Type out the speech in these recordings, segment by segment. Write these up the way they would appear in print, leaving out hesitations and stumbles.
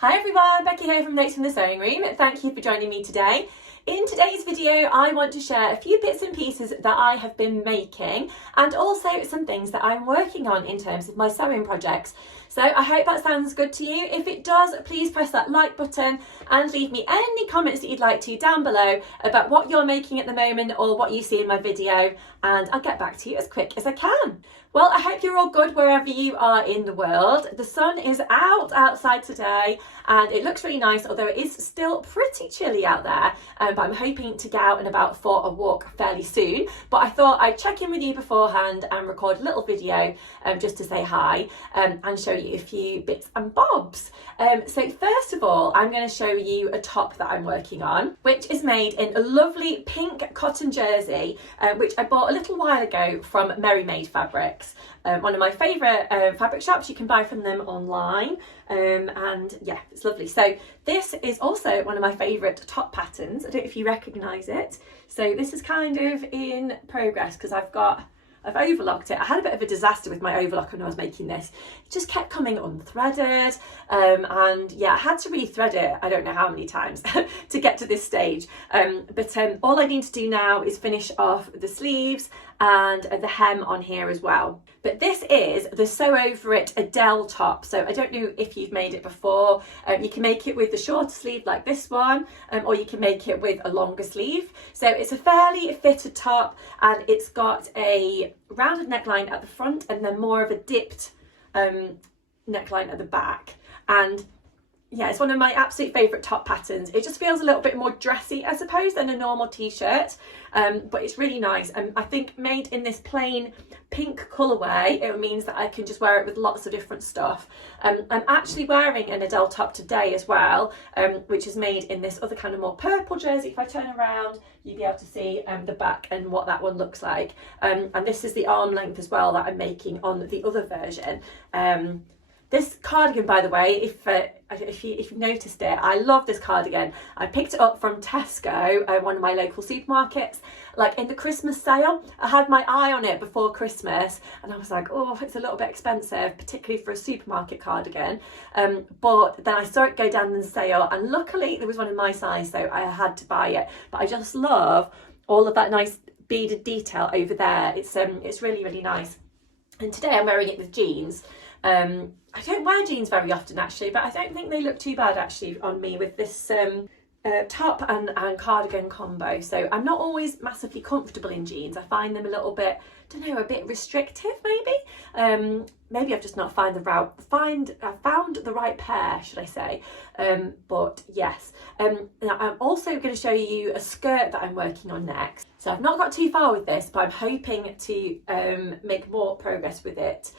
Hi everyone, Becky here from Notes from the Sewing Room. Thank you for joining me today. In today's video, I want to share a few bits and pieces that I have been making and also some things that I'm working on in terms of my sewing projects. So I hope that sounds good to you. If it does, please press that like button and leave me any comments that you'd like to down below about what you're making at the moment or what you see in my video, and I'll get back to you as quick as I can. Well, I hope you're all good wherever you are in the world. The sun is outside today and it looks really nice, although it is still pretty chilly out there. But I'm hoping to get out and about for a walk fairly soon. But I thought I'd check in with you beforehand and record a little video just to say hi and show you a few bits and bobs. So first of all, I'm going to show you a top that I'm working on, which is made in a lovely pink cotton jersey, which I bought a little while ago from Maid fabric. One of my favourite fabric shops. You can buy from them online, and yeah, it's lovely. So this is also one of my favourite top patterns. I don't know if you recognise it. So this is kind of in progress because I've overlocked it. I had a bit of a disaster with my overlock when I was making this. It just kept coming unthreaded, and yeah, I had to re-thread it I don't know how many times to get to this stage. But all I need to do now is finish off the sleeves and the hem on here as well. But this is the Sew Over It Adele top. So I don't know if you've made it before. You can make it with the shorter sleeve like this one, or you can make it with a longer sleeve. So it's a fairly fitted top and it's got a rounded neckline at the front and then more of a dipped neckline at the back. And yeah, it's one of my absolute favourite top patterns. It just feels a little bit more dressy, I suppose, than a normal t-shirt, but it's really nice. And I think made in this plain pink colourway, it means that I can just wear it with lots of different stuff. I'm actually wearing an Adele top today as well, which is made in this other kind of more purple jersey. If I turn around, you'll be able to see the back and what that one looks like. And this is the arm length as well that I'm making on the other version. This cardigan, by the way, if you've noticed it, I love this cardigan. I picked it up from Tesco, one of my local supermarkets, like in the Christmas sale. I had my eye on it before Christmas and I was like, oh, it's a little bit expensive, particularly for a supermarket cardigan. But then I saw it go down in the sale and luckily there was one in my size, so I had to buy it. But I just love all of that nice beaded detail over there. It's really, really nice. And today I'm wearing it with jeans. I don't wear jeans very often actually, but I don't think they look too bad actually on me with this top and cardigan combo. So I'm not always massively comfortable in jeans. I find them a little bit, I don't know, a bit restrictive maybe. Maybe I've just not found the right pair, should I say. But yes. Now I'm also going to show you a skirt that I'm working on next. So I've not got too far with this, but I'm hoping to make more progress with it.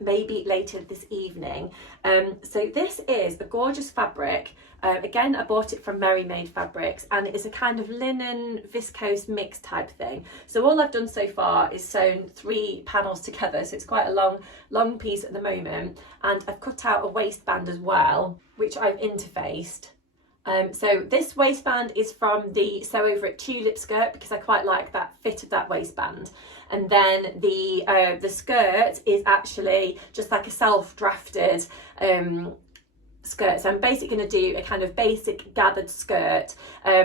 Maybe later this evening. So this is a gorgeous fabric. Again, I bought it from Maid fabrics and it's a kind of linen viscose mix type thing. So all I've done so far is sewn 3 panels together, so it's quite a long piece at the moment, and I've cut out a waistband as well, which I've interfaced. So this waistband is from the Sew Over It tulip skirt because I quite like that fit of that waistband. And then the skirt is actually just like a self-drafted skirt. So I'm basically going to do a kind of basic gathered skirt,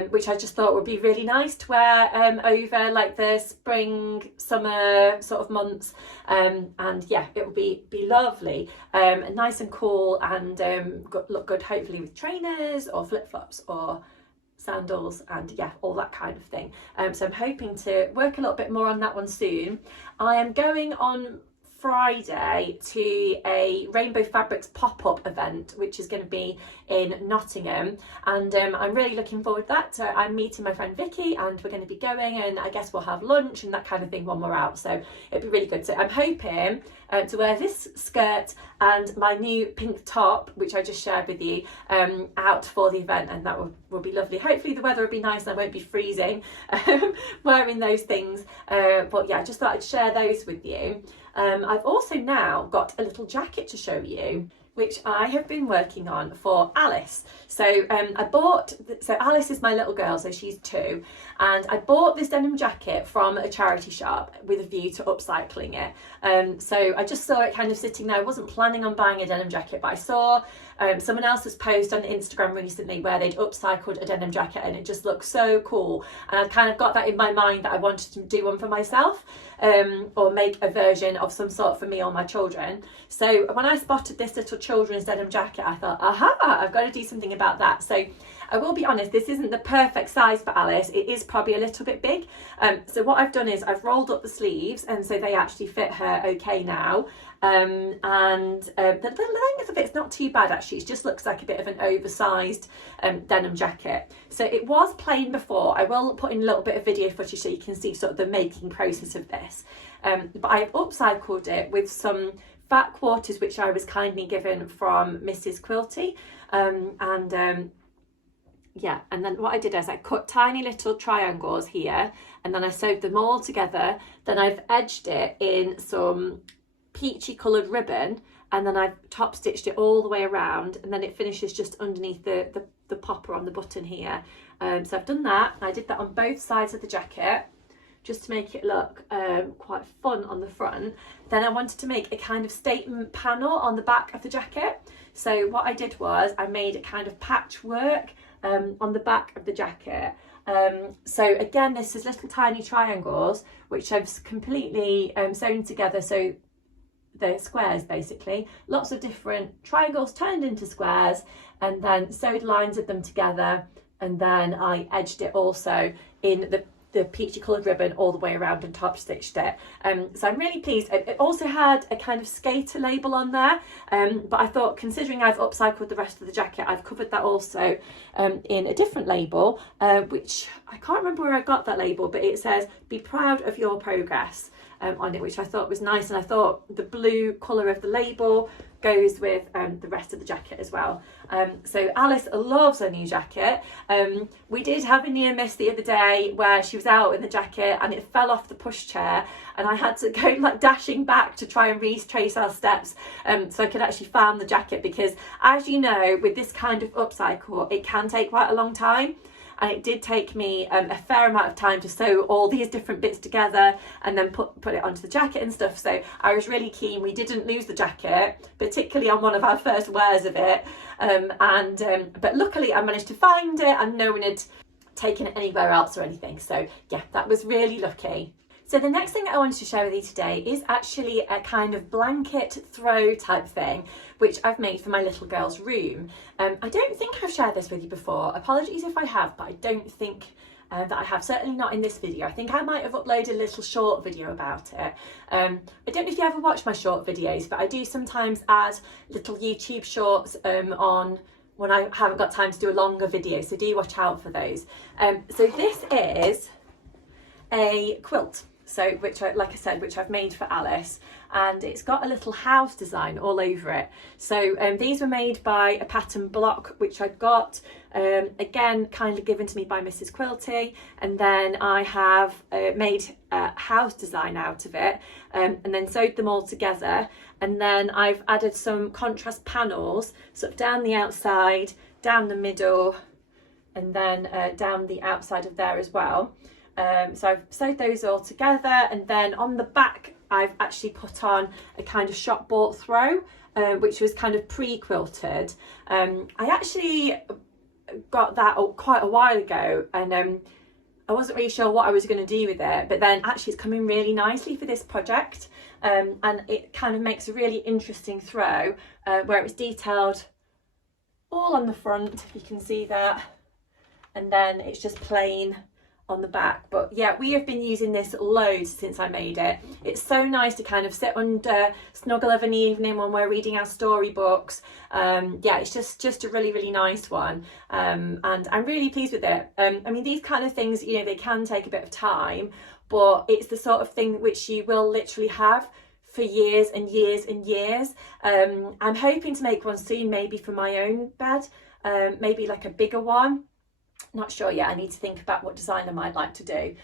which I just thought would be really nice to wear over like the spring, summer sort of months. And yeah, it will be lovely, nice and cool, and look good hopefully with trainers or flip-flops or sandals and yeah, all that kind of thing. So I'm hoping to work a little bit more on that one soon. I am going on Friday to a Rainbow Fabrics pop-up event, which is going to be in Nottingham, and I'm really looking forward to that. So I'm meeting my friend Becky and we're going to be going, and I guess we'll have lunch and that kind of thing when we're out, so it'll be really good. So I'm hoping to wear this skirt and my new pink top, which I just shared with you, out for the event, and that will be lovely. Hopefully the weather will be nice and I won't be freezing wearing those things, but yeah, I just thought I'd share those with you. I've also now got a little jacket to show you, which I have been working on for Alice. So so Alice is my little girl, so she's 2, and I bought this denim jacket from a charity shop with a view to upcycling it. So I just saw it kind of sitting there. I wasn't planning on buying a denim jacket, but I saw Someone else has posted on Instagram recently where they'd upcycled a denim jacket, and it just looks so cool, and I've kind of got that in my mind that I wanted to do one for myself, or make a version of some sort for me or my children. So when I spotted this little children's denim jacket, I thought, aha, I've got to do something about that. So I will be honest, this isn't the perfect size for Alice. It is probably a little bit big. So what I've done is I've rolled up the sleeves, and so they actually fit her okay now. The length of it's not too bad actually. It just looks like a bit of an oversized denim jacket. So it was plain before. I will put in a little bit of video footage so you can see sort of the making process of this. But I've upcycled it with some fat quarters which I was kindly given from Mrs. Quilty. Yeah, and then what I did is I cut tiny little triangles here, and then I sewed them all together. Then I've edged it in some peachy coloured ribbon, and then I've top stitched it all the way around, and then it finishes just underneath the popper on the button here. So I've done that. I did that on both sides of the jacket just to make it look quite fun on the front. Then I wanted to make a kind of statement panel on the back of the jacket. So what I did was I made a kind of patchwork on the back of the jacket. So again, this is little tiny triangles which I've completely sewn together, so they're squares basically, lots of different triangles turned into squares, and then sewed lines of them together, and then I edged it also in the peachy coloured ribbon all the way around and top stitched it. So I'm really pleased. It also had a kind of skater label on there, but I thought, considering I've upcycled the rest of the jacket, I've covered that also in a different label, which I can't remember where I got that label, but it says "Be proud of your progress" on it, which I thought was nice, and I thought the blue colour of the label goes with the rest of the jacket as well. So Alice loves her new jacket. We did have a near miss the other day where she was out in the jacket and it fell off the pushchair, and I had to go like dashing back to try and retrace our steps so I could actually find the jacket, because as you know, with this kind of upcycle, it can take quite a long time. And it did take me a fair amount of time to sew all these different bits together and then put it onto the jacket and stuff. So I was really keen we didn't lose the jacket, particularly on one of our first wears of it. But luckily I managed to find it, and no one had taken it anywhere else or anything. So yeah, that was really lucky. So the next thing I wanted to share with you today is actually a kind of blanket throw type thing, which I've made for my little girl's room. I don't think I've shared this with you before. Apologies if I have, but I don't think that I have, certainly not in this video. I think I might have uploaded a little short video about it. I don't know if you ever watch my short videos, but I do sometimes add little YouTube shorts on when I haven't got time to do a longer video, so do watch out for those. So this is a quilt. So which I've made for Alice, and it's got a little house design all over it. So these were made by a pattern block which I got again kindly given to me by Mrs. Quilty, and then I have made a house design out of it, and then sewed them all together, and then I've added some contrast panels sort of down the outside, down the middle, and then down the outside of there as well. So I've sewed those all together, and then on the back I've actually put on a kind of shop bought throw, which was kind of pre-quilted. I actually got that quite a while ago, and I wasn't really sure what I was going to do with it, but then actually it's coming really nicely for this project, and it kind of makes a really interesting throw where it's detailed all on the front, you can see that, and then it's just plain on the back. But yeah, we have been using this loads since I made it. It's so nice to kind of sit under, snuggle of an evening when we're reading our storybooks. Yeah, it's just a really nice one, and I'm really pleased with it. I mean, these kind of things, you know, they can take a bit of time, but it's the sort of thing which you will literally have for years and years and years. I'm hoping to make one soon, maybe for my own bed, maybe like a bigger one. Not sure yet. I need to think about what design I might like to do.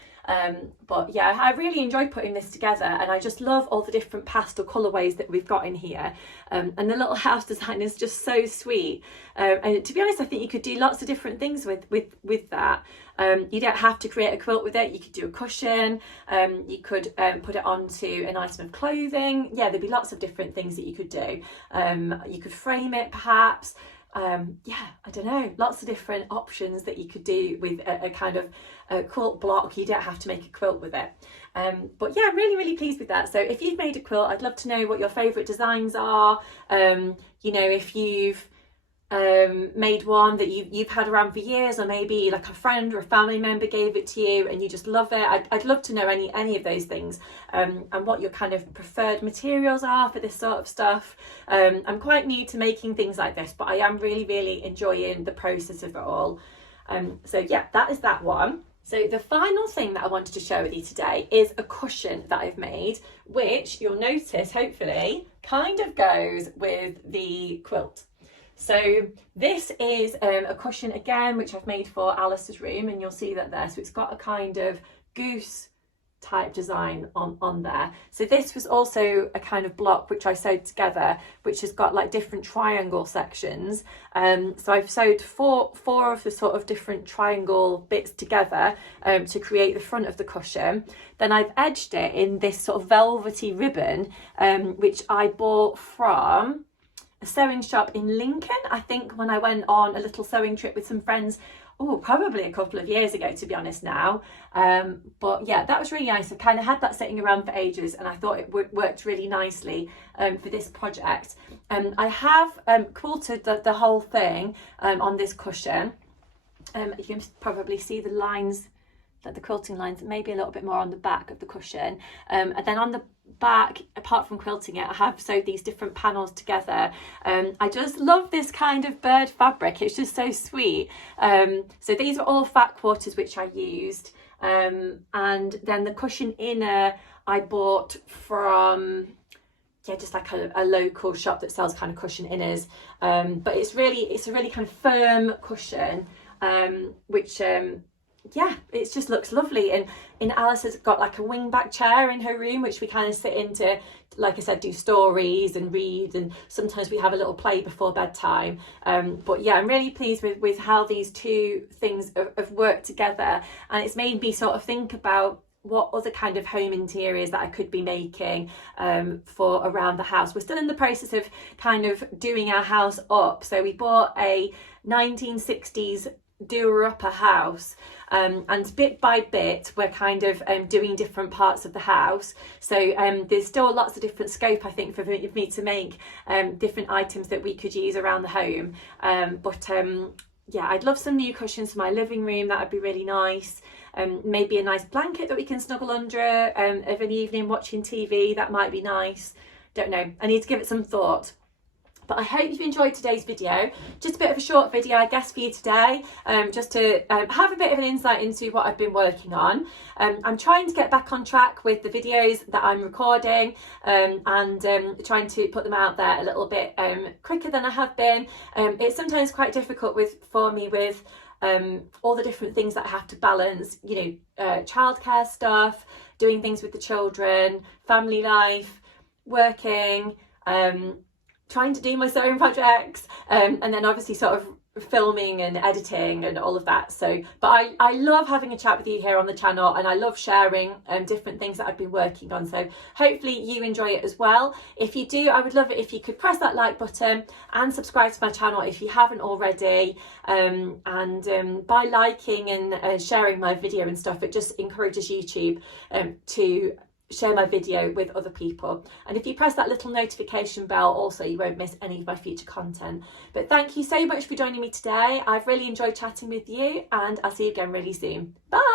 But yeah, I really enjoyed putting this together, and I just love all the different pastel colourways that we've got in here. And the little house design is just so sweet. And to be honest, I think you could do lots of different things with that. You don't have to create a quilt with it. You could do a cushion. You could put it onto an item of clothing. Yeah, there'd be lots of different things that you could do. You could frame it perhaps. Yeah, I don't know, lots of different options that you could do with a kind of a quilt block. You don't have to make a quilt with it. But yeah, I'm really pleased with that. So if you've made a quilt, I'd love to know what your favourite designs are. You know, if you've made one that you've had around for years, or maybe like a friend or a family member gave it to you and you just love it. I'd love to know any of those things, and what your kind of preferred materials are for this sort of stuff. I'm quite new to making things like this, but I am really enjoying the process of it all. So yeah, that is that one. So the final thing that I wanted to share with you today is a cushion that I've made, which you'll notice hopefully kind of goes with the quilt. So this is a cushion again, which I've made for Alice's room, and you'll see that there. So it's got a kind of goose type design on there. So this was also a kind of block which I sewed together, which has got like different triangle sections. So I've sewed four of the sort of different triangle bits together to create the front of the cushion. Then I've edged it in this sort of velvety ribbon, which I bought from a sewing shop in Lincoln, I think, when I went on a little sewing trip with some friends, probably a couple of years ago, to be honest now. But yeah, that was really nice. I kind of had that sitting around for ages, and I thought it worked really nicely for this project. I have quilted the whole thing on this cushion. You can probably see the lines, that the quilting lines, maybe a little bit more on the back of the cushion. And then on the back, apart from quilting it, I have sewed these different panels together. I just love this kind of bird fabric. It's just so sweet. So these are all fat quarters which I used, and then the cushion inner I bought from just like a local shop that sells kind of cushion inners, but it's a really kind of firm cushion, which yeah, it just looks lovely. And Alice has got like a wingback chair in her room, which we kind of sit into, like I said, do stories and read, and sometimes we have a little play before bedtime. But yeah, I'm really pleased with how these two things have worked together, and it's made me sort of think about what other kind of home interiors that I could be making for around the house. We're still in the process of kind of doing our house up. So we bought a 1960s doer-upper house, and bit by bit we're kind of doing different parts of the house. So there's still lots of different scope, I think, for me to make different items that we could use around the home. But yeah, I'd love some new cushions for my living room. That would be really nice. Maybe a nice blanket that we can snuggle under of an evening watching TV. That might be nice. Don't know. I need to give it some thought. But I hope you've enjoyed today's video. Just a bit of a short video, I guess, for you today, just to have a bit of an insight into what I've been working on. I'm trying to get back on track with the videos that I'm recording, and trying to put them out there a little bit quicker than I have been. It's sometimes quite difficult for me with all the different things that I have to balance, you know, childcare stuff, doing things with the children, family life, working, trying to do my sewing projects, and then obviously sort of filming and editing and all of that. So, but I love having a chat with you here on the channel, and I love sharing different things that I've been working on. So hopefully you enjoy it as well. If you do, I would love it if you could press that like button and subscribe to my channel if you haven't already. And by liking and sharing my video and stuff, it just encourages YouTube to share my video with other people. And if you press that little notification bell also, you won't miss any of my future content. But thank you so much for joining me today. I've really enjoyed chatting with you, and I'll see you again really soon. Bye.